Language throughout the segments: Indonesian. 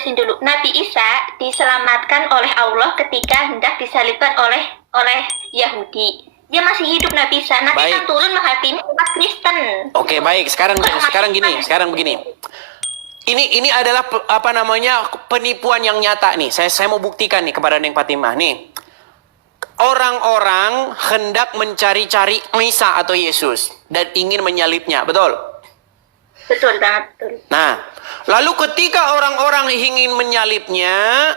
jelasin dulu. Nabi Isa diselamatkan oleh Allah ketika hendak disalibkan oleh Yahudi. Dia masih hidup Nabi Isa. Nabi Isa turun menghakimi umat Kristen. Oke, baik. Sekarang begini. Ini adalah penipuan yang nyata nih. Saya mau buktikan nih kepada Neng Fatimah nih. Orang-orang hendak mencari-cari Isa atau Yesus dan ingin menyalibnya, betul? Betul banget, betul. Nah, lalu ketika orang-orang ingin menyalibnya,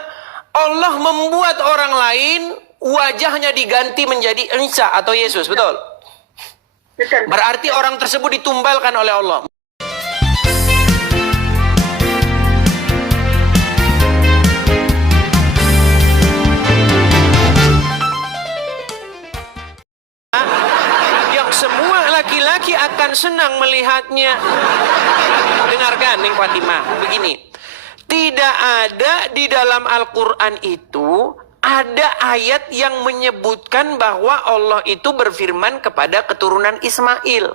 Allah membuat orang lain wajahnya diganti menjadi Isa atau Yesus, betul? Betul. Berarti orang tersebut ditumbalkan oleh Allah. Semua laki-laki akan senang melihatnya. Dengarkan, Neng Fatimah. Begini. Tidak ada di dalam Al-Quran itu ada ayat yang menyebutkan bahwa Allah itu berfirman kepada keturunan Ismail.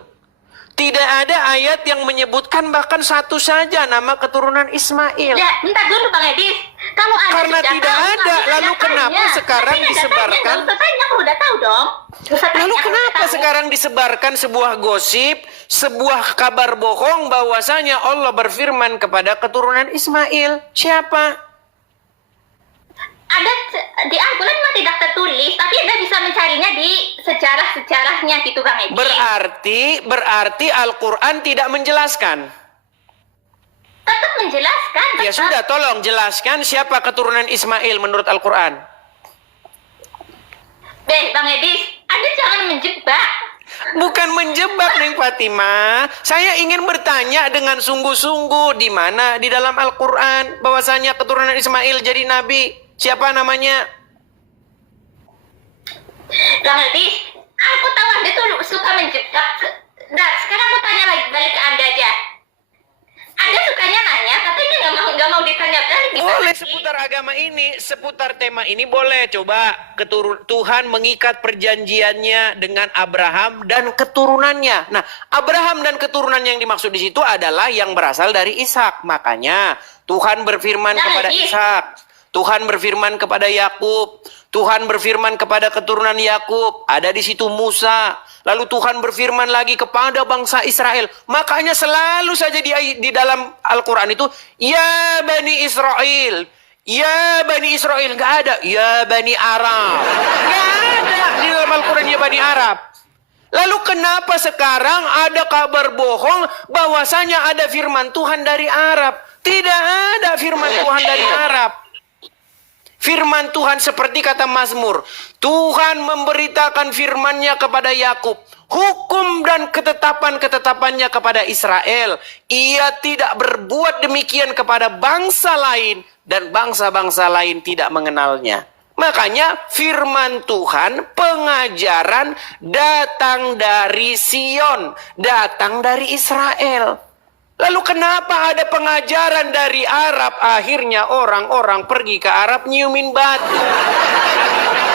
Tidak ada ayat yang menyebutkan bahkan satu saja nama keturunan Ismail. Ya, bentar dulu Bang Edis. Kalau ada karena tidak ada, lalu kenapa sekarang disebarkan? Udah tahu dong. Lalu kenapa sekarang disebarkan sebuah gosip, sebuah kabar bohong bahwasanya Allah berfirman kepada keturunan Ismail? Siapa? Ada di Al-Quran memang tidak tertulis, tapi Anda bisa mencarinya di sejarah-sejarahnya gitu Bang Edi. Berarti Al-Quran tidak menjelaskan. Tetap menjelaskan. Ya sudah, tolong jelaskan siapa keturunan Ismail menurut Al-Quran. Bang Edi, Anda jangan menjebak. Bukan menjebak, Neng Fatimah. Saya ingin bertanya dengan sungguh-sungguh di mana di dalam Al-Quran bahwasanya keturunan Ismail jadi nabi. Siapa namanya? Bang Edi, aku tahu Anda tuh suka menjebak. Nah, sekarang aku tanya lagi balik ke Anda aja. Anda sukanya nanya, katanya nggak mau ditanya balik. Boleh seputar agama ini, seputar tema ini boleh. Coba Tuhan mengikat perjanjiannya dengan Abraham dan keturunannya. Nah, Abraham dan keturunan yang dimaksud di situ adalah yang berasal dari Ishak. Makanya Tuhan berfirman kepada Ishak. Tuhan berfirman kepada Yakub, Tuhan berfirman kepada keturunan Yakub, ada di situ Musa. Lalu Tuhan berfirman lagi kepada bangsa Israel. Makanya selalu saja di dalam Al-Quran itu, Ya Bani Israel, Ya Bani Israel, nggak ada. Ya Bani Arab, nggak ada di dalam Al-Quran Ya Bani Arab. Lalu kenapa sekarang ada kabar bohong bahwasanya ada firman Tuhan dari Arab? Tidak ada firman Tuhan dari Arab. Firman Tuhan seperti kata Mazmur, Tuhan memberitakan firman-Nya kepada Yakub, hukum dan ketetapan-ketetapannya kepada Israel. Ia tidak berbuat demikian kepada bangsa lain dan bangsa-bangsa lain tidak mengenalnya. Makanya firman Tuhan, pengajaran datang dari Sion, datang dari Israel. Lalu kenapa ada pengajaran dari Arab? Akhirnya orang-orang pergi ke Arab nyiumin batu.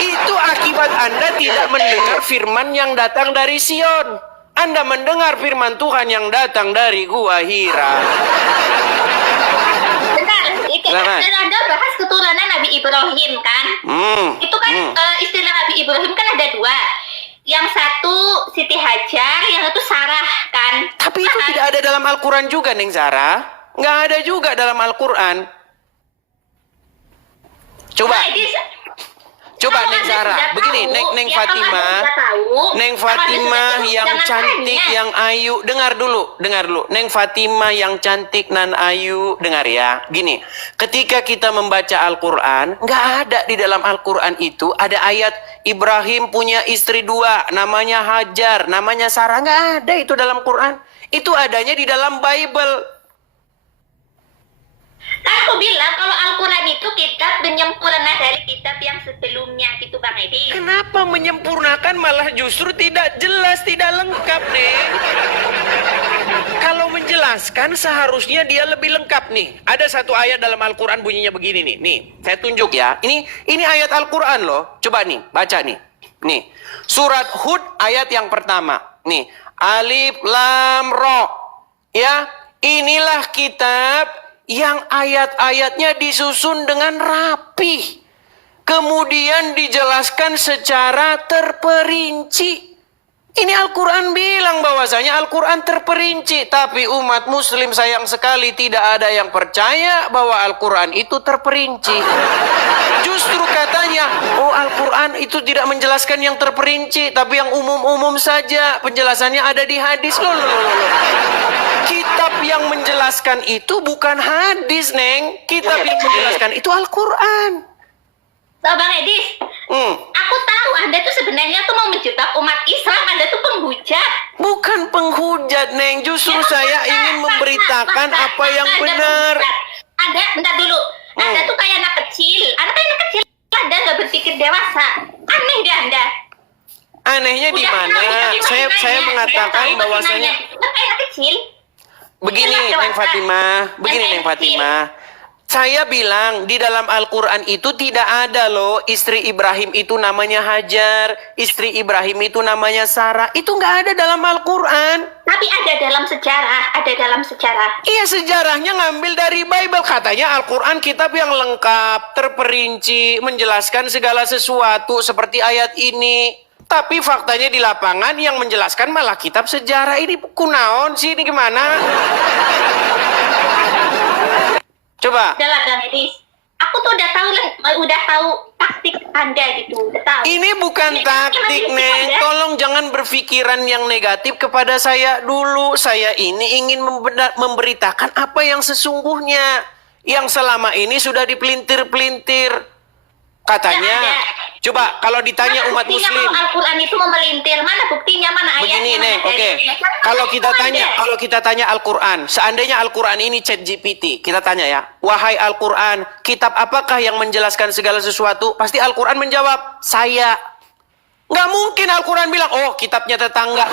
Itu akibat Anda tidak mendengar firman yang datang dari Sion. Anda mendengar firman Tuhan yang datang dari Gua Hira. Bentar, Anda bahas keturunan Nabi Ibrahim kan? Itu kan istilah Nabi Ibrahim kan ada dua. Yang satu Siti Hajar, yang satu Sarah kan. Tapi itu tidak ada dalam Al-Quran juga, Neng Zara. Nggak ada juga dalam Al-Quran. Coba Neng Zara, begini, Neng Fatimah yang cantik, yang ayu, dengar dulu. Neng Fatimah yang cantik nan ayu, dengar ya. Gini, ketika kita membaca Al-Quran, nggak ada di dalam Al-Quran itu ada ayat Ibrahim punya istri dua, namanya Hajar, namanya Sarah, nggak ada itu dalam Quran. Itu adanya di dalam Bible. Kan aku bilang kalau Al-Quran itu kitab penyempurna dari kitab yang sebelumnya gitu Bang Edi. Kenapa menyempurnakan malah justru tidak jelas, tidak lengkap nih? Kalau menjelaskan seharusnya dia lebih lengkap nih. Ada satu ayat dalam Al-Quran bunyinya begini nih. Nih, saya tunjuk ya. Ini ayat Al-Quran loh. Coba nih, baca nih. Nih, surat Hud ayat yang pertama. Nih, Alif Lam Ra. Ya, inilah kitab yang ayat-ayatnya disusun dengan rapih. Kemudian dijelaskan secara terperinci. Ini Al-Quran bilang bahwasanya Al-Quran terperinci. Tapi umat muslim sayang sekali tidak ada yang percaya bahwa Al-Quran itu terperinci. Justru katanya, oh Al-Quran itu tidak menjelaskan yang terperinci, tapi yang umum-umum saja. Penjelasannya ada di hadis. Loh. Kitab yang menjelaskan itu bukan hadis, Neng. Kitab yang menjelaskan itu Al-Quran. Bang Edis, aku tahu Anda tuh sebenarnya tuh mau menjebak umat Islam. Anda tuh penghujat. Bukan penghujat, Neng. Justru Ya, saya ingin memberitakan apa yang benar. Anda, bentar dulu. Anda tuh kayak anak kecil. Anda nggak berpikir dewasa. Aneh deh Anda. Anehnya di mana? Saya mengatakan bahwasanya kayak anak kecil. begini, Neng Fatimah. Begini, Neng Fatimah. Saya bilang di dalam Al-Quran itu tidak ada loh istri Ibrahim itu namanya Hajar, istri Ibrahim itu namanya Sarah. Itu nggak ada dalam Al-Quran. Tapi ada dalam sejarah. Iya, sejarahnya ngambil dari Bible. Katanya Al-Quran kitab yang lengkap, terperinci, menjelaskan segala sesuatu seperti ayat ini. Tapi faktanya di lapangan yang menjelaskan malah kitab sejarah. Ini kunaon sih, ini gimana? Coba. Udah lah Bang Edis. Aku tuh udah tahu taktik Anda gitu, udah tahu. Ini bukan taktik, Neng. Tolong jangan berpikiran yang negatif kepada saya dulu. Saya ini ingin memberitakan apa yang sesungguhnya. Yang selama ini sudah dipelintir-pelintir. Katanya, coba kalau ditanya umat muslim. Kalau Al-Quran itu memelintir, mana buktinya, mana ayatnya? Begini, Neng, oke. Kalau kita tanya Al-Quran, seandainya Al-Quran ini ChatGPT, kita tanya ya, wahai Al-Quran, kitab apakah yang menjelaskan segala sesuatu? Pasti Al-Quran menjawab, saya. Nggak mungkin Al-Quran bilang, oh kitabnya tetangga.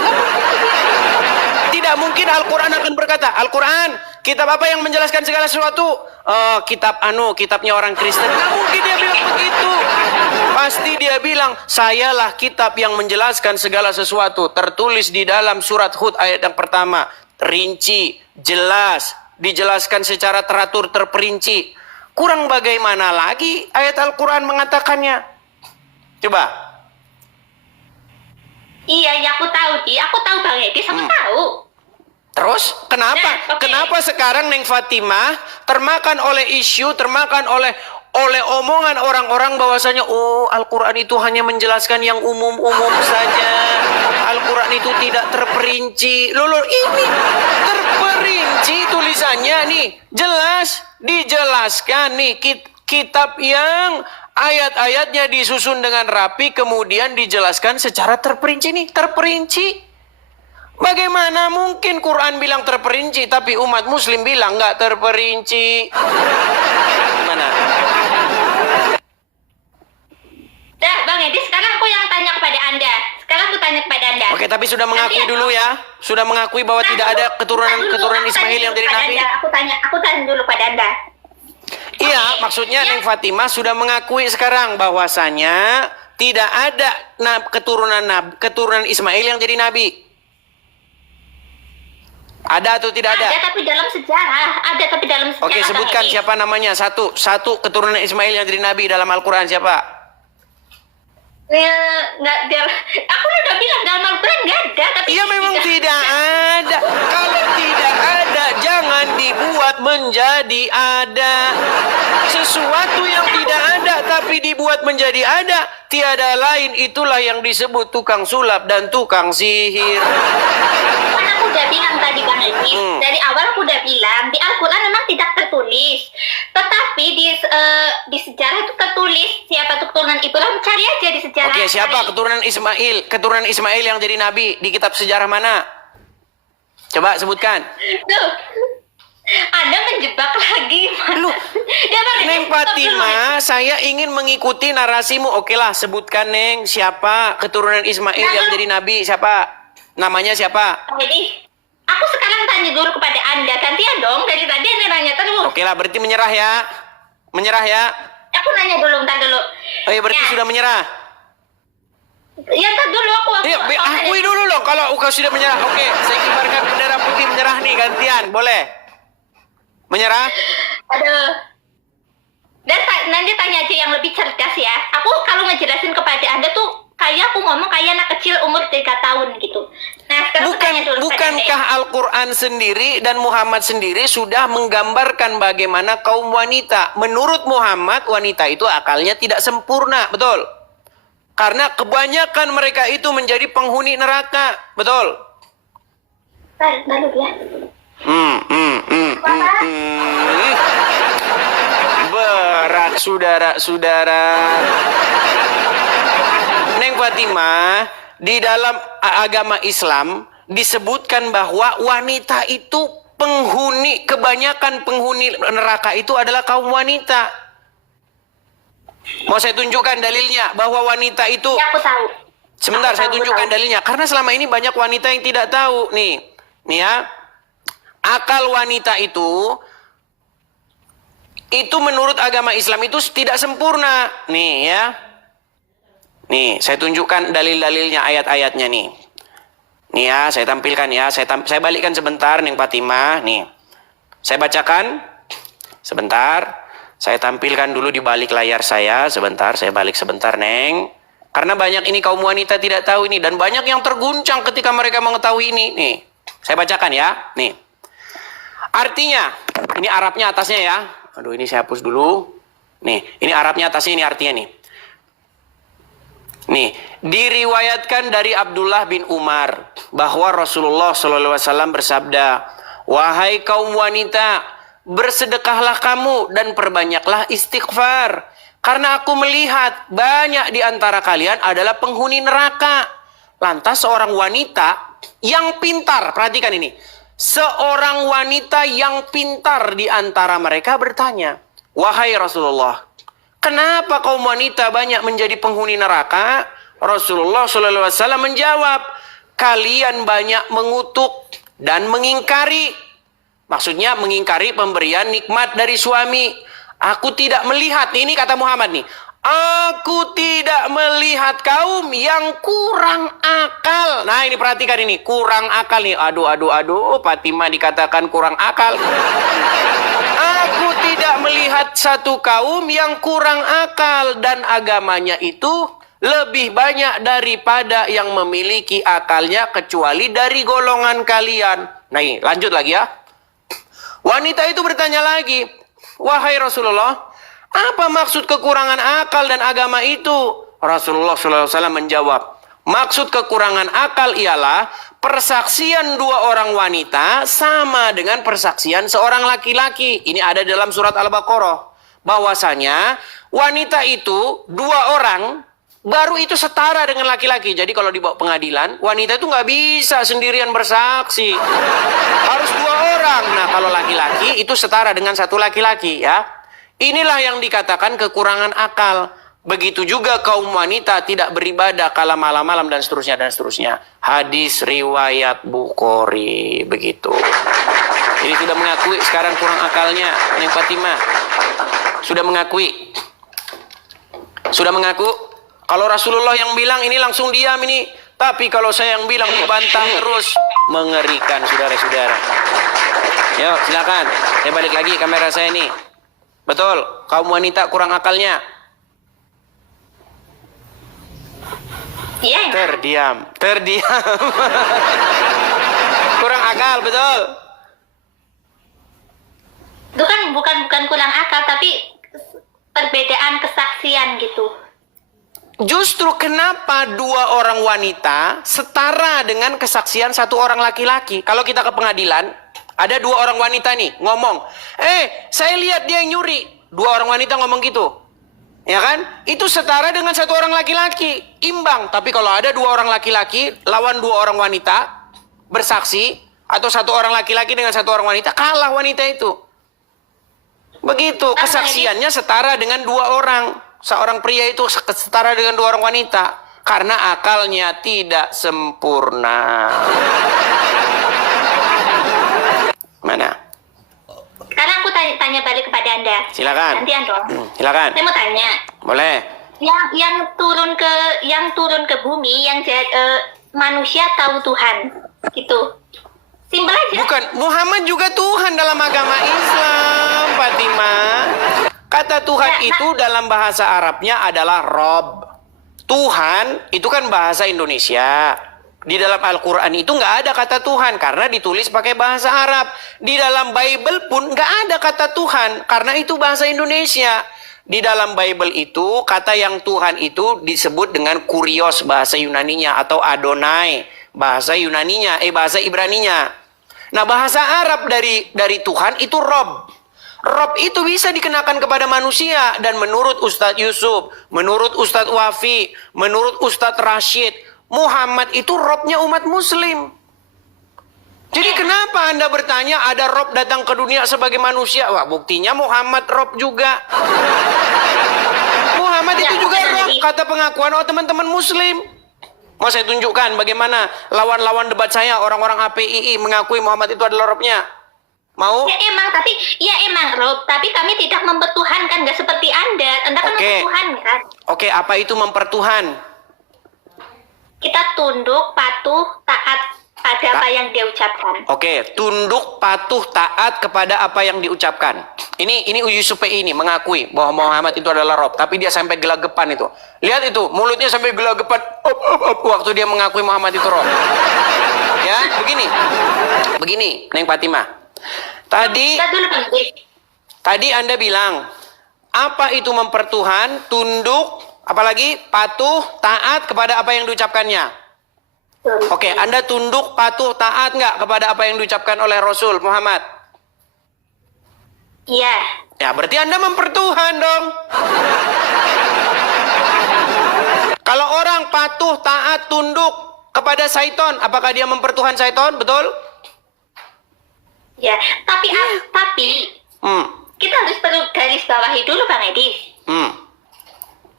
Tidak mungkin Al-Quran akan berkata, Al-Quran, kitab apa yang menjelaskan segala sesuatu? Kitabnya orang Kristen. Nggak mungkin dia bilang begitu. Pasti dia bilang, sayalah kitab yang menjelaskan segala sesuatu. Tertulis di dalam surat Hud ayat yang pertama. Rinci, jelas, dijelaskan secara teratur, terperinci. Kurang bagaimana lagi ayat Al-Quran mengatakannya? Coba. Iya, aku tahu, Aku tahu Bang Edis, aku tahu. Terus kenapa? Nah, okay. Kenapa sekarang Neng Fatimah termakan oleh isu, termakan oleh omongan orang-orang bahwasanya oh Al-Quran itu hanya menjelaskan yang umum-umum saja. Al-Quran itu tidak terperinci. Loh, ini terperinci tulisannya nih. Jelas dijelaskan nih kitab yang ayat-ayatnya disusun dengan rapi kemudian dijelaskan secara terperinci nih, terperinci. Bagaimana mungkin Quran bilang terperinci tapi umat muslim bilang nggak terperinci? Gimana? Dah, Bang Edi, sekarang aku yang tanya kepada Anda. Oke, tapi sudah mengakui dulu ya. Sudah mengakui bahwa tidak ada keturunan Ismail yang dari Nabi. Aku tanya dulu pada Anda. Iya, maksudnya Neng Fatimah sudah mengakui sekarang bahwasanya tidak ada keturunan Ismail yang jadi nabi. Ada atau tidak ada? Ada tapi dalam sejarah. Oke, sebutkan siapa namanya. Satu keturunan Ismail yang jadi nabi dalam Al-Quran siapa? Aku udah bilang dalam Al-Quran nggak ada. Tapi iya memang tidak ada. Kalau tidak ada, jangan dibuat menjadi ada. Sesuatu yang tidak ada tapi dibuat menjadi ada, tiada lain itulah yang disebut tukang sulap dan tukang sihir. Aku udah bilang tadi Bang Edis, dari awal aku udah bilang di Al-Quran memang tidak tertulis, tetapi di sejarah itu tertulis siapa keturunan Ibrahim. Cari aja di sejarah. Oke, siapa keturunan Ismail yang jadi nabi di kitab sejarah mana? Coba sebutkan. Tuh, Anda menjebak lagi. Lu, Neng Fatimah, saya ingin mengikuti narasimu. Oke lah, sebutkan Neng, siapa keturunan Ismail yang jadi nabi? Siapa? Namanya siapa? Jadi, aku sekarang tanya dulu kepada Anda. Gantian dong, dari tadi Anda nanya terus. Oke lah, berarti menyerah ya. Menyerah ya. Aku nanya dulu, bentar dulu. Oh iya, berarti sudah menyerah. Ya, ntar dulu aku. Iya, akui dulu loh kalau kau sudah menyerah. Oke, saya kibarkan bendera putih menyerah nih, gantian. Boleh? Menyerah? Aduh. Dan nanti tanya aja yang lebih cerdas ya. Aku kalau ngejelasin kepada Anda tuh kayak aku ngomong kayak anak kecil umur 3 tahun gitu. Nah, sekarang tanya dulu Bukankah Al-Quran sendiri dan Muhammad sendiri sudah menggambarkan bagaimana kaum wanita? Menurut Muhammad, wanita itu akalnya tidak sempurna, betul? Karena kebanyakan mereka itu menjadi penghuni neraka, betul? Lalu ya. Berat saudara-saudara. Neng Fatimah, di dalam agama Islam disebutkan bahwa wanita itu kebanyakan penghuni neraka itu adalah kaum wanita. Mau saya tunjukkan dalilnya bahwa wanita itu. Ya, aku tahu. Sebentar, saya tunjukkan dalilnya. Karena selama ini banyak wanita yang tidak tahu. Nih ya. Akal wanita itu menurut agama Islam itu tidak sempurna. Nih ya. Nih, saya tunjukkan dalil-dalilnya, ayat-ayatnya nih. Nih ya, saya tampilkan ya. Saya balikkan sebentar, Neng Fatimah. Nih, saya bacakan. Sebentar. Saya tampilkan dulu di balik layar saya. Sebentar, saya balik sebentar, Neng. Karena banyak ini kaum wanita tidak tahu ini. Dan banyak yang terguncang ketika mereka mengetahui ini. Nih, saya bacakan ya. Nih. Artinya, ini Arabnya atasnya ya. Aduh, ini saya hapus dulu. Nih, ini Arabnya atasnya, ini artinya nih. Nih, diriwayatkan dari Abdullah bin Umar bahwa Rasulullah SAW bersabda, "Wahai kaum wanita, bersedekahlah kamu dan perbanyaklah istighfar. Karena aku melihat banyak di antara kalian adalah penghuni neraka." Lantas seorang wanita yang pintar, perhatikan ini. Seorang wanita yang pintar di antara mereka bertanya, "Wahai Rasulullah, kenapa kaum wanita banyak menjadi penghuni neraka?" Rasulullah SAW menjawab, "Kalian banyak mengutuk dan mengingkari." Maksudnya mengingkari pemberian nikmat dari suami. Aku tidak melihat, ini kata Muhammad nih. Aku tidak melihat kaum yang kurang akal. Nah, ini perhatikan ini, kurang akal nih. Aduh, Fatimah dikatakan kurang akal. Aku tidak melihat satu kaum yang kurang akal dan agamanya itu lebih banyak daripada yang memiliki akalnya kecuali dari golongan kalian. Nah, ini lanjut lagi ya. Wanita itu bertanya lagi, "Wahai Rasulullah, apa maksud kekurangan akal dan agama itu?" Rasulullah SAW menjawab, "Maksud kekurangan akal ialah persaksian dua orang wanita sama dengan persaksian seorang laki-laki." Ini ada dalam surat Al-Baqarah. Bahwasanya wanita itu dua orang baru itu setara dengan laki-laki. Jadi kalau dibawa pengadilan, wanita itu nggak bisa sendirian bersaksi. Harus dua orang. Nah, kalau laki-laki itu setara dengan satu laki-laki ya. Inilah yang dikatakan kekurangan akal. Begitu juga kaum wanita tidak beribadah kala malam-malam dan seterusnya dan seterusnya. Hadis riwayat Bukhari. Begitu. Ini sudah mengakui sekarang kurang akalnya Neng Fatimah. Sudah mengakui. Sudah mengaku. Kalau Rasulullah yang bilang ini langsung diam ini. Tapi kalau saya yang bilang dibantah terus. Mengerikan saudara-saudara. Yuk silakan. Saya balik lagi kamera saya ini. Betul. Kaum wanita kurang akalnya. Iya. Terdiam. Kurang akal, betul. Itu kan bukan kurang akal, tapi perbedaan kesaksian gitu. Justru kenapa dua orang wanita setara dengan kesaksian satu orang laki-laki? Kalau kita ke pengadilan, ada dua orang wanita nih ngomong, saya lihat dia yang nyuri. Dua orang wanita ngomong gitu. Ya kan? Itu setara dengan satu orang laki-laki. Imbang. Tapi kalau ada dua orang laki-laki lawan dua orang wanita bersaksi, atau satu orang laki-laki dengan satu orang wanita, kalah wanita itu. Begitu. Kesaksiannya setara dengan dua orang. Seorang pria itu setara dengan dua orang wanita. Karena akalnya tidak sempurna. Mana? Sekarang aku tanya balik kepada Anda. Silakan. Gantian dong. Silakan. Saya mau tanya. Boleh. Yang turun ke bumi, manusia tahu Tuhan, gitu. Simpel aja. Bukan, Muhammad juga Tuhan dalam agama Islam, Fatimah. Kata Tuhan itu dalam bahasa Arabnya adalah Rob. Tuhan itu kan bahasa Indonesia. Di dalam Al-Quran itu nggak ada kata Tuhan karena ditulis pakai bahasa Arab. Di dalam Bible pun nggak ada kata Tuhan karena itu bahasa Indonesia. Di dalam Bible itu kata yang Tuhan itu disebut dengan Kurios bahasa Yunaninya atau Adonai bahasa Yunaninya, bahasa Ibraninya. Nah bahasa Arab dari Tuhan itu Rob. Rob itu bisa dikenakan kepada manusia dan menurut Ustadz Yusuf, menurut Ustadz Wafi, menurut Ustadz Rashid, Muhammad itu Robnya umat Muslim. Jadi kenapa Anda bertanya ada Rob datang ke dunia sebagai manusia? Wah buktinya Muhammad Rob juga. Muhammad itu juga Rob, kata pengakuan teman-teman Muslim. Mau saya tunjukkan bagaimana lawan-lawan debat saya orang-orang HPII mengakui Muhammad itu adalah Robnya. Mau? Ya emang Rob, tapi kami tidak mempertuhankan, nggak seperti Anda. Anda kan mempertuhankan. Oke, apa itu mempertuhan? Kita tunduk, patuh, taat pada apa yang dia ucapkan. Oke, tunduk, patuh, taat kepada apa yang diucapkan. Ini Yusuf ini mengakui bahwa Muhammad itu adalah Rob, tapi dia sampai gelagapan itu. Lihat itu, mulutnya sampai gelagapan waktu dia mengakui Muhammad itu Rob. Ya, begini, Neng Fatimah. Tadi Anda bilang, apa itu mempertuhan, tunduk, apalagi patuh, taat kepada apa yang diucapkannya. Oke, Anda tunduk, patuh, taat nggak kepada apa yang diucapkan oleh Rasul Muhammad? Iya. Ya, berarti Anda mempertuhan dong. Kalau orang patuh, taat, tunduk kepada syaiton, apakah dia mempertuhan syaiton? Betul? Ya, tapi kita harus perlu garis bawahi dulu Bang Edi.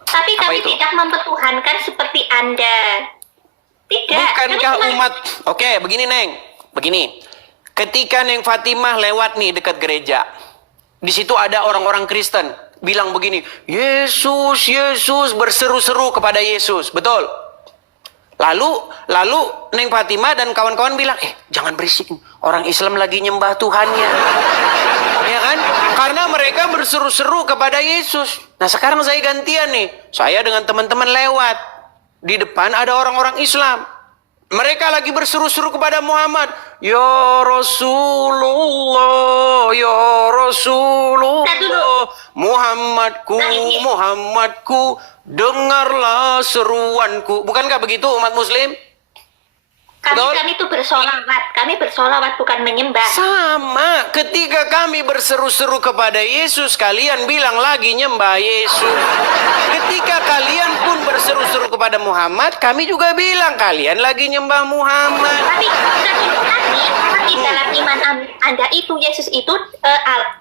Tapi kami tidak mempertuhankan seperti Anda. Tidak. Bukankah umat... Oke, begini Neng. Begini. Ketika Neng Fatimah lewat nih dekat gereja. Di situ ada orang-orang Kristen. Bilang begini. Yesus, Yesus. Berseru-seru kepada Yesus. Betul? Lalu Neng Fatimah dan kawan-kawan bilang, jangan berisik, orang Islam lagi nyembah Tuhannya. Ya kan? Karena mereka berseru-seru kepada Yesus. Nah sekarang saya gantian nih, saya dengan teman-teman lewat. Di depan ada orang-orang Islam. Mereka lagi berseru-seru kepada Muhammad. Ya Rasulullah, ya Rasulullah, Muhammadku, dengarlah seruanku. Bukankah begitu umat Muslim? Kami itu bersolawat bukan menyembah. Sama, ketika kami berseru-seru kepada Yesus, kalian bilang lagi nyembah Yesus. Ketika kalian pun berseru-seru kepada Muhammad, kami juga bilang kalian lagi nyembah Muhammad. Tapi dalam iman Anda itu, Yesus itu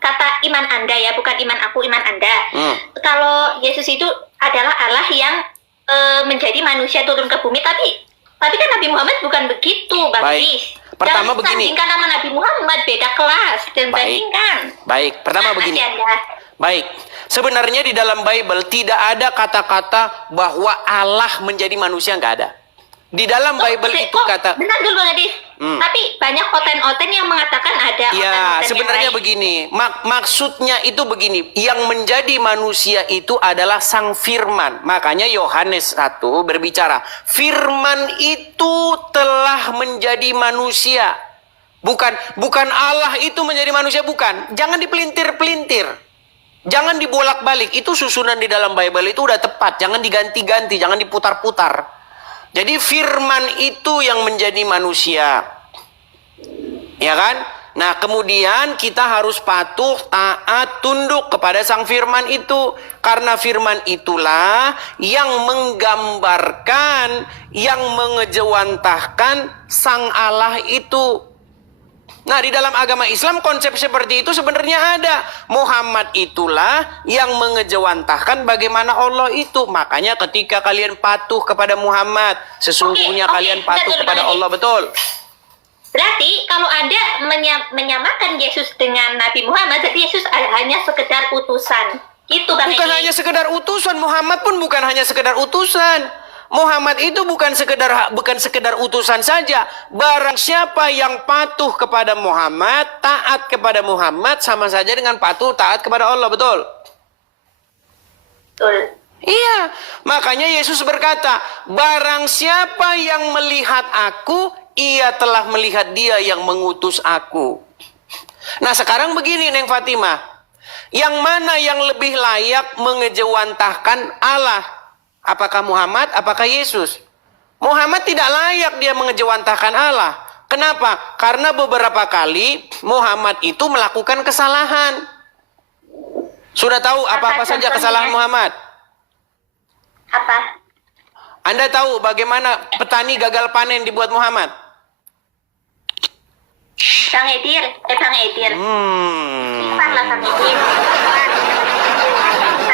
kata iman Anda ya, bukan iman aku, iman Anda. Kalau Yesus itu adalah Allah yang menjadi manusia turun ke bumi, tapi kan Nabi Muhammad bukan begitu, Bang Tis. Pertama begini. Bandingkan nama Nabi Muhammad, beda kelas. Dan bandingkan. Baik, pertama begini. Baik, sebenarnya di dalam Bible tidak ada kata-kata bahwa Allah menjadi manusia, nggak ada. Di dalam Bible itu kata... Benar dulu, Bang Adi. Tapi banyak oten-oten yang mengatakan ada. Ya, sebenarnya begini. Maksudnya itu begini. Yang menjadi manusia itu adalah Sang Firman. Makanya Yohanes 1 berbicara. Firman itu telah menjadi manusia. Bukan Allah itu menjadi manusia, bukan. Jangan dipelintir-pelintir. Jangan dibolak-balik. Itu susunan di dalam Bible itu udah tepat. Jangan diganti-ganti, jangan diputar-putar. Jadi firman itu yang menjadi manusia. Ya kan? Nah, kemudian kita harus patuh, taat, tunduk kepada sang firman itu. Karena firman itulah yang menggambarkan, yang mengejawantahkan sang Allah itu. Nah, di dalam agama Islam konsep seperti itu sebenarnya ada. Muhammad itulah yang mengejawantahkan bagaimana Allah itu. Makanya ketika kalian patuh kepada Muhammad, sesungguhnya kalian patuh kepada Allah, betul? Berarti kalau Anda menyamakan Yesus dengan Nabi Muhammad, jadi Yesus hanya sekedar utusan. Itu Bang Bukan Edi. hanya sekedar utusan, Muhammad pun bukan hanya sekedar utusan. Muhammad itu bukan sekedar utusan saja. Barang siapa yang patuh kepada Muhammad, taat kepada Muhammad, sama saja dengan patuh taat kepada Allah, betul? Betul. Iya, makanya Yesus berkata, barang siapa yang melihat aku, ia telah melihat dia yang mengutus aku. Nah sekarang begini Neng Fatimah, yang mana yang lebih layak mengejawantahkan Allah? Apakah Muhammad, apakah Yesus? Muhammad tidak layak dia mengejawantahkan Allah. Kenapa? Karena beberapa kali Muhammad itu melakukan kesalahan. Sudah tahu apa-apa saja kesalahan Muhammad? Apa? Anda tahu bagaimana petani gagal panen dibuat Muhammad? Bang Edir. Ivan lah Bang Edir.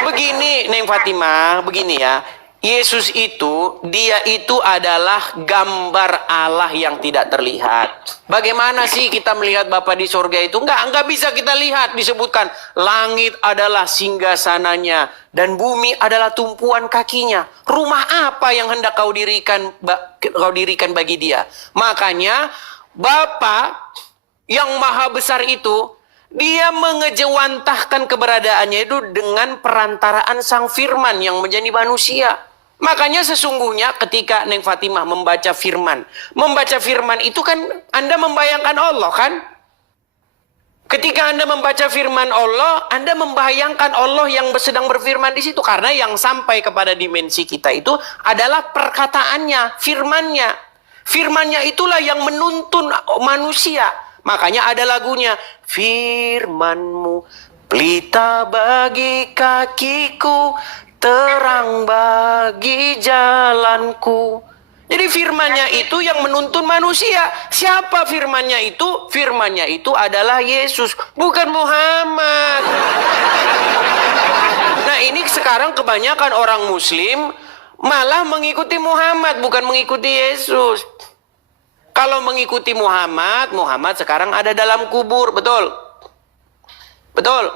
Begini Neng Fatimah, begini ya. Yesus itu, dia itu adalah gambar Allah yang tidak terlihat. Bagaimana sih kita melihat Bapa di sorga itu? Enggak bisa kita lihat. Disebutkan, langit adalah singgasananya dan bumi adalah tumpuan kakinya. Rumah apa yang hendak kau dirikan bagi dia? Makanya, Bapa yang maha besar itu, dia mengejawantahkan keberadaannya itu dengan perantaraan Sang Firman yang menjadi manusia. Makanya sesungguhnya ketika Neng Fatimah membaca firman itu kan Anda membayangkan Allah kan? Ketika Anda membaca firman Allah, Anda membayangkan Allah yang sedang berfirman di situ. Karena yang sampai kepada dimensi kita itu adalah perkataannya, firmannya. Firmannya itulah yang menuntun manusia. Makanya ada lagunya, firman-Mu pelita bagi kakiku, terang bagi jalanku. Jadi firman-Nya itu yang menuntun manusia. Siapa firman-Nya itu? Firman-Nya itu adalah Yesus, bukan Muhammad. Nah ini sekarang kebanyakan orang Muslim malah mengikuti Muhammad, bukan mengikuti Yesus. Kalau mengikuti Muhammad sekarang ada dalam kubur, betul? Betul?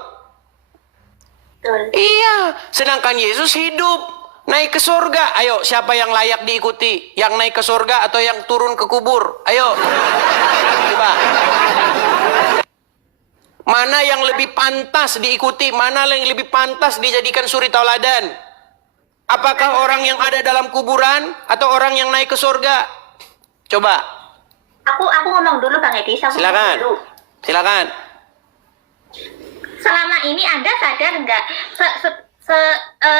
Betul. Iya, sedangkan Yesus hidup, naik ke surga. Ayo, siapa yang layak diikuti? Yang naik ke surga atau yang turun ke kubur? Ayo, coba. Mana yang lebih pantas diikuti? Mana yang lebih pantas dijadikan suri tauladan? Apakah orang yang ada dalam kuburan atau orang yang naik ke surga? Coba. Aku ngomong dulu Bang Edi. Silakan. Silakan. Selama ini Anda sadar nggak?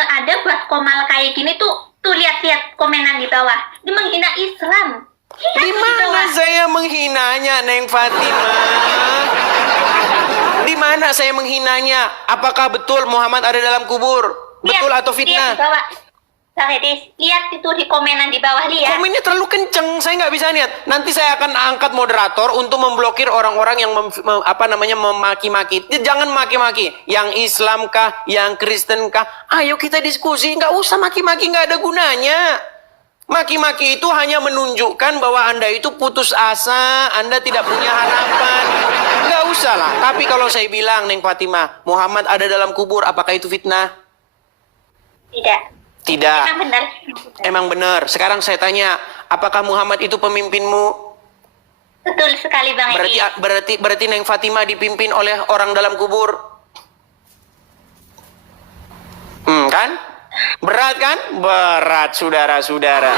Ada buat komal kayak gini tuh lihat komenan di bawah. Dia menghina Islam. Di mana saya menghinanya, Neng Fatimah? Di mana saya menghinanya? Apakah betul Muhammad ada dalam kubur? Betul atau fitnah? Lihat di bawah. Bang Edis, lihat itu di komenan di bawah, lihat. Komennya terlalu kenceng, saya nggak bisa lihat. Nanti saya akan angkat moderator untuk memblokir orang-orang yang memaki-maki. Jangan maki-maki. Yang Islam kah, yang Kristen kah? Ayo kita diskusi, nggak usah maki-maki, nggak ada gunanya. Maki-maki itu hanya menunjukkan bahwa Anda itu putus asa, Anda tidak punya harapan. Nggak usah lah. Tapi kalau saya bilang, Neng Fatimah, Muhammad ada dalam kubur, apakah itu fitnah? Tidak. Tidak. Emang benar. Emang benar. Sekarang saya tanya, apakah Muhammad itu pemimpinmu? Betul sekali Bang Edi. Berarti Neng Fatimah dipimpin oleh orang dalam kubur. Kan? Berat kan? Berat saudara-saudara.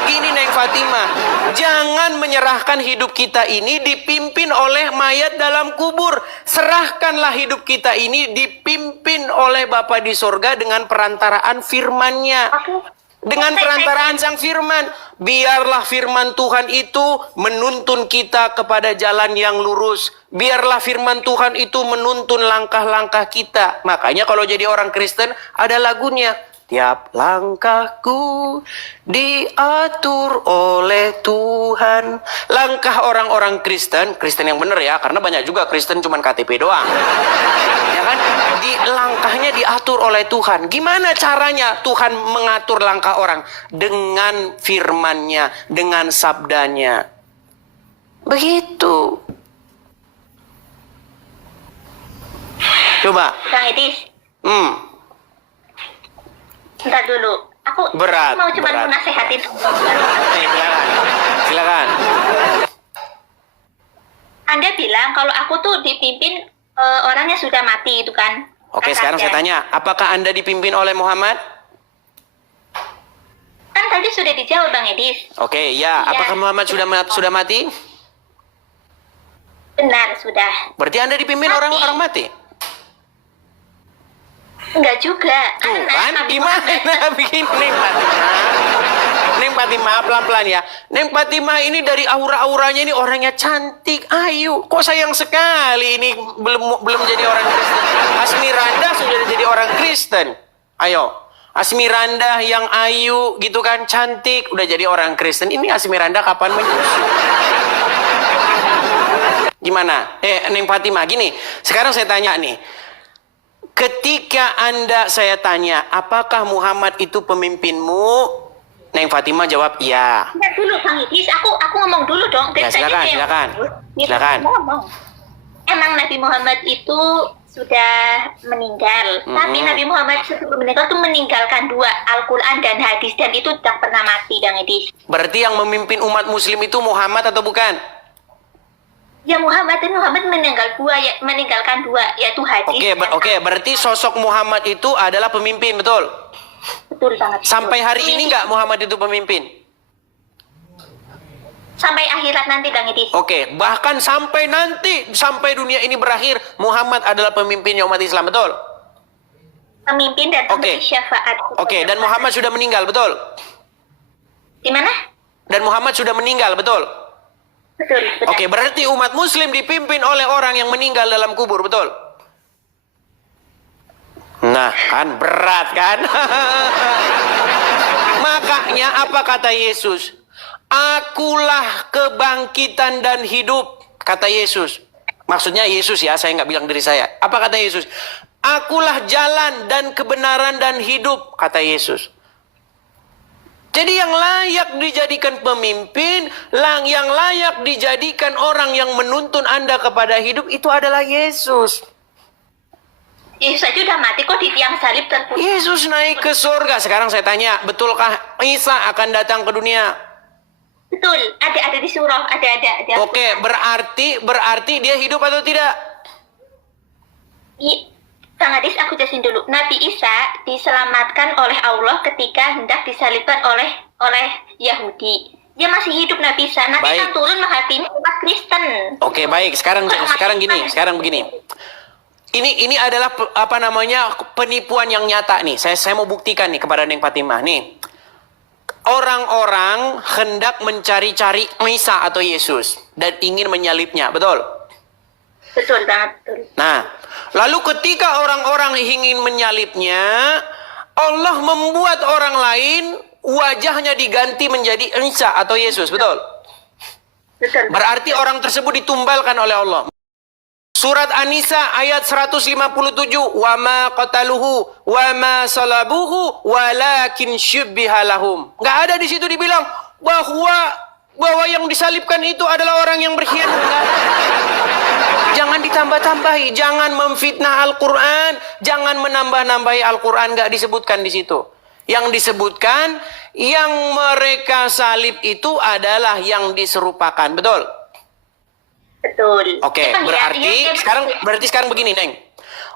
Begini Neng Fatimah, jangan menyerahkan hidup kita ini dipimpin oleh mayat dalam kubur. Serahkanlah hidup kita ini dipimpin oleh Bapa di sorga dengan perantaraan firman-Nya. Dengan perantaraan Sang Firman, biarlah firman Tuhan itu menuntun kita kepada jalan yang lurus. Biarlah firman Tuhan itu menuntun langkah-langkah kita. Makanya kalau jadi orang Kristen ada lagunya. Tiap langkahku diatur oleh Tuhan. Langkah orang-orang Kristen yang benar ya, karena banyak juga Kristen cuman KTP doang. Ya kan? Langkahnya diatur oleh Tuhan. Gimana caranya Tuhan mengatur langkah orang? Dengan firman-Nya, dengan sabdanya. Begitu. Coba. Bang Edis. Bentar dulu. Aku Berat, mau cuma berat. mau nasehatin. Silakan. Silakan. Anda bilang kalau aku tuh dipimpin orangnya sudah mati itu kan? Oke, sekarang saya tanya, apakah Anda dipimpin oleh Muhammad? Kan tadi sudah dijawab Bang Edis. Oke, ya. Iya. Apakah Muhammad sudah mati? Benar, sudah. Berarti Anda dipimpin Mati. orang mati? Enggak juga. Tuh Karena kan, Nabi gimana Muhammad- bikin Neng Fatimah? Neng Fatimah, pelan-pelan ya. Neng Fatimah ini dari aura-auranya ini orangnya cantik, ayu. Kok sayang sekali ini belum jadi orang Kristen. Asmirandah sudah jadi orang Kristen. Ayo. Asmirandah yang ayu gitu kan, cantik, udah jadi orang Kristen. Ini Asmirandah kapan menyusul? Gimana? Neng Fatimah, gini. Sekarang saya tanya nih. Ketika saya tanya, apakah Muhammad itu pemimpinmu? Neng Fatimah jawab, iya. Enggak dulu Bang Idris, aku ngomong dulu dong. Ya, Tadi silakan, saya- silakan. Ya, Silakan. ngomong. Emang Nabi Muhammad itu sudah meninggal. Tapi Nabi Muhammad sebelum meninggal itu meninggalkan 2, Al-Quran dan hadis. Dan itu tidak pernah mati, Bang Idris. Berarti yang memimpin umat muslim itu Muhammad atau bukan? Ya Muhammad meninggalkan 2, yaitu hadis. Oke, berarti sosok Muhammad itu adalah pemimpin, betul? Betul banget. Sampai hari ini nggak Muhammad itu pemimpin? Sampai akhirat nanti, Bang Idris. Oke, bahkan sampai nanti, sampai dunia ini berakhir, Muhammad adalah pemimpinnya umat Islam, betul? Pemimpin dan Oke. pemberi syafaat. Oke, dan Muhammad sudah meninggal, betul? Di mana? Dan Muhammad sudah meninggal, betul? Betul. Oke, berarti umat muslim dipimpin oleh orang yang meninggal dalam kubur, betul? Nah, kan berat kan? Makanya apa kata Yesus? Akulah kebangkitan dan hidup, kata Yesus. Maksudnya Yesus ya, saya nggak bilang diri saya. Apa kata Yesus? Akulah jalan dan kebenaran dan hidup, kata Yesus. Jadi yang layak dijadikan pemimpin, yang layak dijadikan orang yang menuntun Anda kepada hidup, itu adalah Yesus. Yesus aja udah mati kok di tiang salib terputus. Yesus naik ke surga. Sekarang saya tanya, betulkah Isa akan datang ke dunia? Betul, ada di surah, ada. Oke, berarti dia hidup atau tidak? Bang Adis, aku jelasin dulu. Nabi Isa diselamatkan oleh Allah ketika hendak disalibkan oleh Yahudi. Dia masih hidup Nabi Isa. Nabi Baik. Isa turun menghakimi umat Kristen. Oke, baik. Sekarang begini. Ini adalah penipuan yang nyata nih. Saya mau buktikan nih kepada Neng Fatimah nih. Orang-orang hendak mencari-cari Isa atau Yesus dan ingin menyalibnya, betul? Betul banget, betul. Nah, lalu ketika orang-orang ingin menyalibnya, Allah membuat orang lain wajahnya diganti menjadi Isa atau Yesus, betul? Betul. Berarti orang tersebut ditumbalkan oleh Allah. Surat An-Nisa ayat 157, wa ma qataluhu wa ma salabuhu walakin syubbiha lahum. Enggak ada di situ dibilang bahwa yang disalibkan itu adalah orang yang berkhianat. Enggak. Jangan ditambah-tambahi, jangan memfitnah Al-Qur'an, jangan menambah-nambahi Al-Qur'an, enggak disebutkan di situ. Yang disebutkan yang mereka salib itu adalah yang diserupakan, betul? Betul. Oke, berarti sekarang begini, Neng.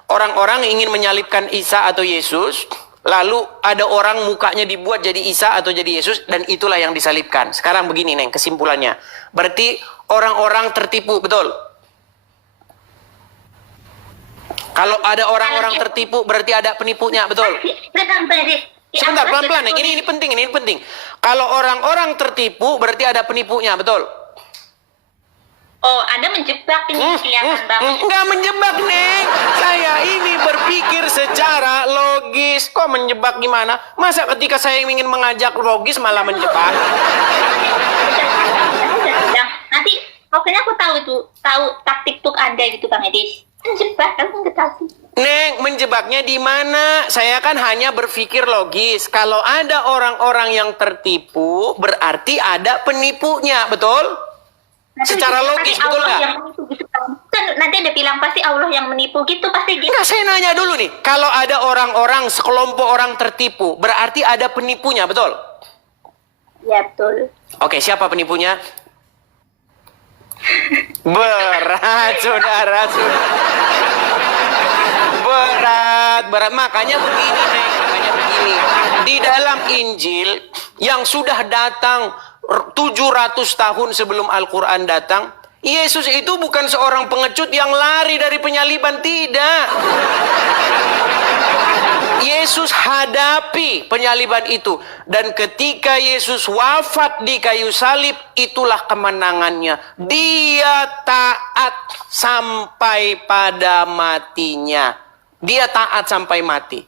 Orang-orang ingin menyalibkan Isa atau Yesus, lalu ada orang mukanya dibuat jadi Isa atau jadi Yesus, dan itulah yang disalibkan. Sekarang begini, Neng, kesimpulannya. Berarti orang-orang tertipu, betul? Kalau ada orang-orang tertipu, berarti ada penipunya, betul? Sebentar, pelan-pelan, Neng. Ini penting. Kalau orang-orang tertipu, berarti ada penipunya, betul? Oh, Anda menjebak ini kelihatan banget. Enggak menjebak, Neng. Saya ini berpikir secara logis. Kok menjebak gimana? Masa ketika saya ingin mengajak logis malah menjebak? Nanti pokoknya aku tahu taktik tuk Anda gitu, Bang Edis. Menjebak, aku nggak tahu. Neng, menjebaknya di mana? Saya kan hanya berpikir logis. Kalau ada orang-orang yang tertipu, berarti ada penipunya, betul? Secara logis, betul Allah nggak? yang menipu gitu kan? Nanti Anda bilang pasti Allah yang menipu gitu, pasti gitu. Enggak, saya nanya dulu nih. Kalau ada orang-orang, sekelompok orang tertipu, berarti ada penipunya, betul? Ya betul. Oke, siapa penipunya? Berat, saudara. Berat. Makanya begini, Neng. Makanya begini. Di dalam Injil yang sudah datang 700 tahun sebelum Al-Quran datang, Yesus itu bukan seorang pengecut yang lari dari penyaliban, tidak. Yesus hadapi penyaliban itu. Dan ketika Yesus wafat di kayu salib, itulah kemenangannya. Dia taat sampai pada matinya. Dia taat sampai mati.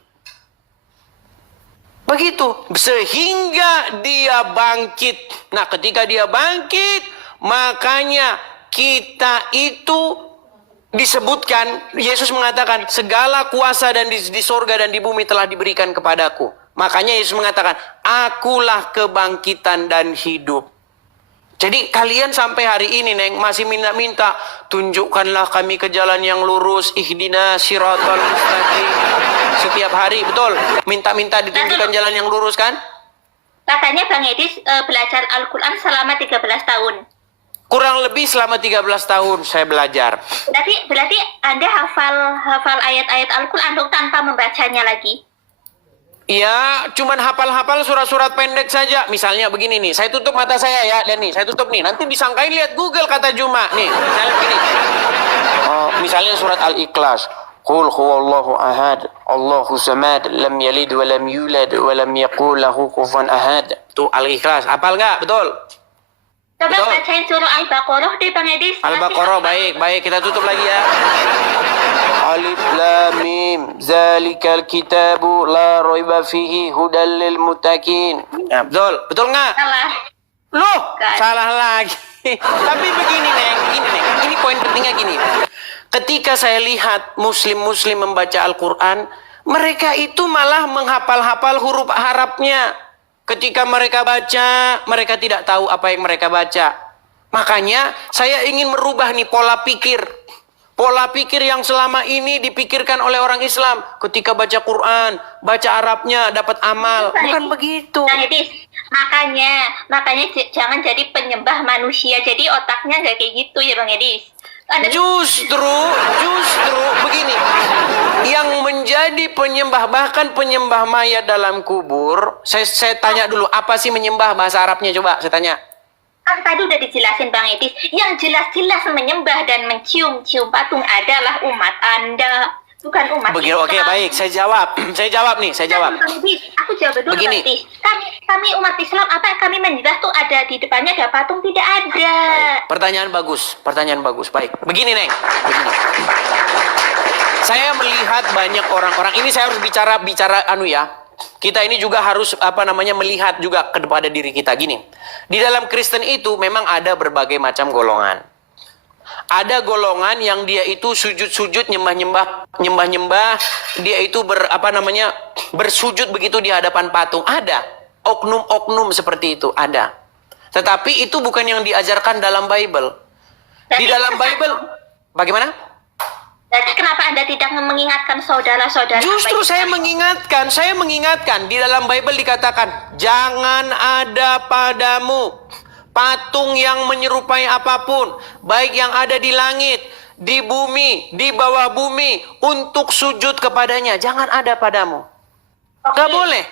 Begitu. Sehingga dia bangkit. Nah, ketika dia bangkit, makanya kita itu disebutkan, Yesus mengatakan, segala kuasa dan di sorga dan di bumi telah diberikan kepadaku. Makanya Yesus mengatakan, akulah kebangkitan dan hidup. Jadi kalian sampai hari ini, Neng, masih minta-minta, tunjukkanlah kami ke jalan yang lurus, ihdina siratal mustaqim. Setiap hari, betul? Minta-minta ditunjukkan jalan yang lurus, kan? Katanya Bang Edis belajar Al-Quran selama 13 tahun. Kurang lebih selama 13 tahun saya belajar. Berarti Anda hafal ayat-ayat Al-Quran dong tanpa membacanya lagi? Iya, cuman hafal-hafal surat-surat pendek saja. Misalnya begini nih, saya tutup mata saya ya, dan nih, saya tutup nih. Nanti disangkain lihat Google kata Juma. Nih, misalnya begini. Misalnya surat Al-Ikhlas. Qul huwallahu ahad, Allahu samad, lam yalid wa lam yulad wa lam yakul lahu kufuwan ahad. Tuh Al-Ikhlas, hafal nggak? Betul? Coba Betul. bacain surah Al-Baqarah deh Bang Edis. Al-Baqarah, baik, kita tutup lagi ya. Alif Lam Mim, zalikal kitabu la raiba fihi hudal lil muttaqin. Ya, betul nggak? Salah. Loh, Kan. salah lagi. Tapi begini, Neng, ini poin pentingnya gini. Ketika saya lihat muslim-muslim membaca Al-Quran, mereka itu malah menghafal-hafal huruf Arabnya. Ketika mereka baca, mereka tidak tahu apa yang mereka baca. Makanya saya ingin merubah nih pola pikir. Pola pikir yang selama ini dipikirkan oleh orang Islam. Ketika baca Quran, baca Arabnya dapat amal. Bukan begitu. Bang Edis, makanya jangan jadi penyembah manusia. Jadi otaknya nggak kayak gitu ya Bang Edis. Justru begini. Yang menjadi penyembah, bahkan penyembah mayat dalam kubur. Saya tanya dulu, apa sih menyembah bahasa Arabnya? Coba saya tanya. Kan tadi udah dijelasin Bang Edis, yang jelas-jelas menyembah dan mencium-cium patung adalah umat Anda, bukan umat Begitu, Islam. oke, baik, saya jawab. Saya jawab. Bang Edis, aku jawab dulu Begini. Bang Edis. Kami umat Islam, apa kami menyembah tuh ada di depannya ada patung? Tidak ada. Pertanyaan bagus. Baik, begini, Neng. Begini. Saya melihat banyak orang-orang, ini saya harus bicara ya. Kita ini juga harus melihat juga kepada diri kita gini. Di dalam Kristen itu memang ada berbagai macam golongan. Ada golongan yang dia itu sujud-sujud, nyembah-nyembah, dia itu bersujud begitu di hadapan patung. Ada oknum-oknum seperti itu, ada. Tetapi itu bukan yang diajarkan dalam Bible. Di dalam Bible bagaimana? Jadi kenapa Anda tidak mengingatkan saudara-saudara? Justru saya mengingatkan. Di dalam Bible dikatakan, jangan ada padamu patung yang menyerupai apapun, baik yang ada di langit, di bumi, di bawah bumi, untuk sujud kepadanya. Jangan ada padamu. Gak boleh.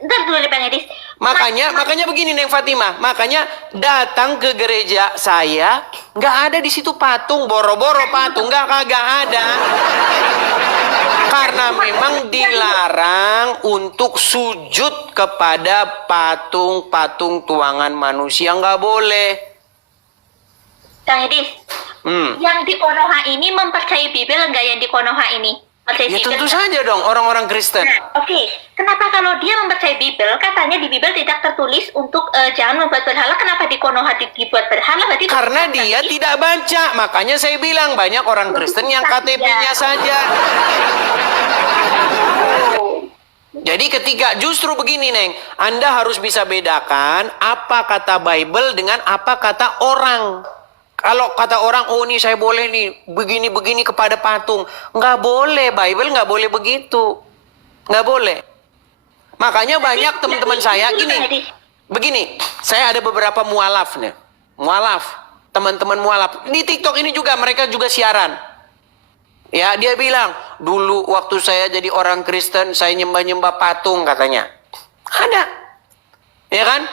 Bentar dulu Bang Edis. Makanya begini Neng Fatimah. Makanya datang ke gereja saya, nggak ada di situ patung, boro-boro patung, kagak ada. Karena memang dilarang untuk sujud kepada patung-patung tuangan manusia, nggak boleh. Bang Edis, yang di Konoha ini mempercayai Bible nggak yang di Konoha ini? Ya tentu saja dong orang-orang Kristen. Nah, oke. Kenapa kalau dia mempercayai Bible, katanya di Bible tidak tertulis untuk jangan membuat berhala, kenapa di Konoha dibuat berhala? Berarti karena dia tidak baca. Makanya saya bilang banyak orang Kristen yang KTP-nya saja. Jadi Jadi ketika justru begini Neng, Anda harus bisa bedakan apa kata Bible dengan apa kata orang. Kalau kata orang, oh ini saya boleh nih begini-begini kepada patung. Nggak boleh, Bible nggak boleh begitu. Nggak boleh. Makanya banyak teman-teman saya gini. Begini, saya ada beberapa mualaf nih. Mualaf, teman-teman mualaf. Di TikTok ini juga mereka juga siaran. Ya, dia bilang, dulu waktu saya jadi orang Kristen, saya nyembah-nyembah patung katanya. Ada. Ya kan?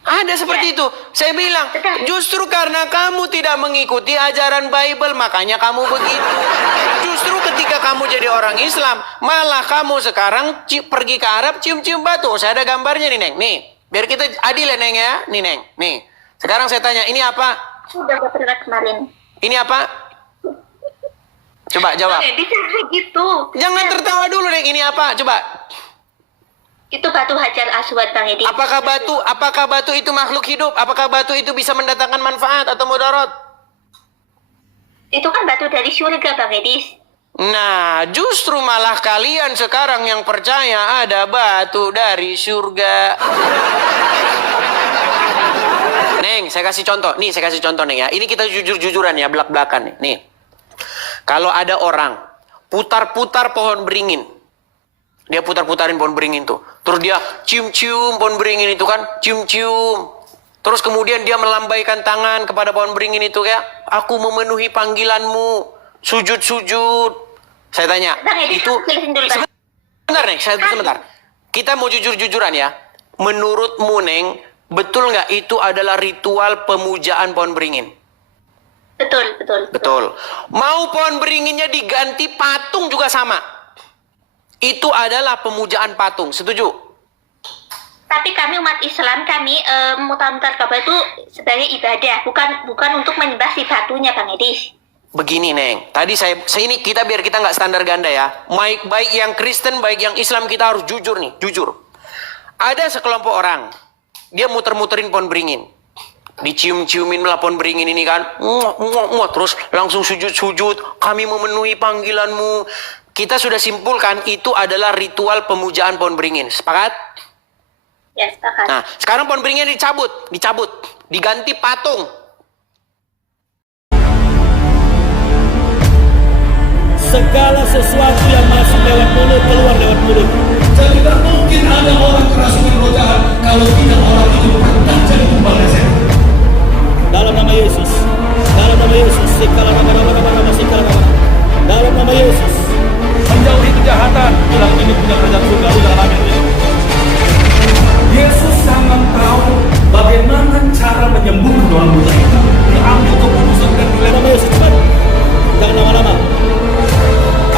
Ada seperti itu. Saya bilang, justru karena kamu tidak mengikuti ajaran Bible, makanya kamu begitu. Justru ketika kamu jadi orang Islam, malah kamu sekarang pergi ke Arab cium-cium batu. Saya ada gambarnya nih, Neng. Nih, biar kita adil ya, Neng ya. Nih, Neng. Nih. Sekarang saya tanya, ini apa? Udah pernah kemarin. Ini apa? Coba jawab. Bisa gitu. Jangan tertawa dulu, Neng. Ini apa? Coba. Itu batu hajar aswad, Bang Edi. Apakah batu itu makhluk hidup? Apakah batu itu bisa mendatangkan manfaat atau mudarat? Itu kan batu dari surga, Bang Edi. Nah, justru malah kalian sekarang yang percaya ada batu dari surga. Neng, saya kasih contoh. Nih, saya kasih contoh, Neng ya. Ini kita jujur-jujuran ya, belak-belakan nih. Nih. Kalau ada orang putar-putar pohon beringin, dia putar-putarin pohon beringin tuh, terus dia cium-cium pohon beringin itu kan, cium-cium, terus kemudian dia melambaikan tangan kepada pohon beringin itu ya, aku memenuhi panggilanmu, sujud-sujud. Saya tanya, itu sebentar Neng, sebentar. Kita mau jujur-jujuran ya. Menurutmu Neng, betul nggak itu adalah ritual pemujaan pohon beringin? Betul. Mau pohon beringinnya diganti patung juga sama. Itu adalah pemujaan patung. Setuju? Tapi kami umat Islam, kami mutar-mutar Ka'bah itu sebagai ibadah, bukan untuk menyembah si batunya, Bang Edi. Begini, Neng. Tadi saya ini biar kita nggak standar ganda ya. Baik yang Kristen, baik yang Islam, kita harus jujur nih, jujur. Ada sekelompok orang, dia muter-muterin pohon beringin. Dicium-ciumin lah pohon beringin ini kan, terus langsung sujud-sujud, kami memenuhi panggilanmu. Kita sudah simpulkan itu adalah ritual pemujaan pohon beringin. Sepakat? Ya, sepakat. Nah, sekarang pohon beringin dicabut, diganti patung. Segala sesuatu yang masuk lewat mulut, keluar lewat mulut. Jadi tidak mungkin ada orang kerasukan roh jahat kalau tidak orang itu pernah jadi tumbal setan. Dalam nama Yesus, dalam nama Yesus, segala nama, segala nama. Dalam nama Yesus, Menjauhi kejahatan, bilang ini punya kerajaan surga, dalam amin. Yesus sangat tahu bagaimana cara menyembuhkan orang buta itu. Diambil keputusan dan dalam nama Yesus, cepat. Jangan lama-lama.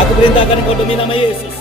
Aku perintahkan kau demi nama Yesus.